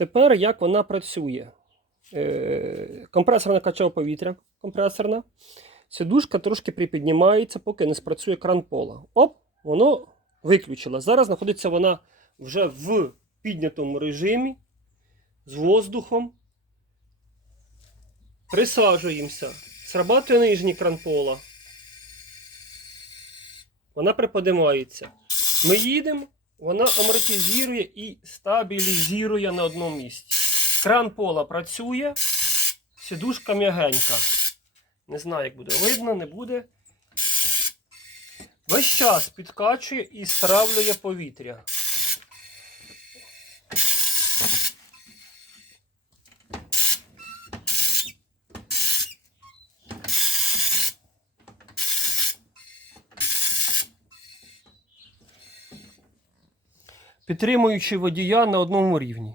Тепер як вона працює? Е, компресор повітря, компресорна. Сідушка трошки припіднімається, поки не спрацює кран пола. Оп, воно виключило. Зараз знаходиться вона вже в піднятому режимі з воздухом. Присаджуємося. Срабатує нижній кран пола. Вона приподимається. Ми їдемо, вона амортизує і стабілізує на одному місці. Кран пола працює, сідушка м'ягенька. Не знаю, як буде видно, не буде. Весь час підкачує і стравлює повітря. Підтримуючи водія на одному рівні.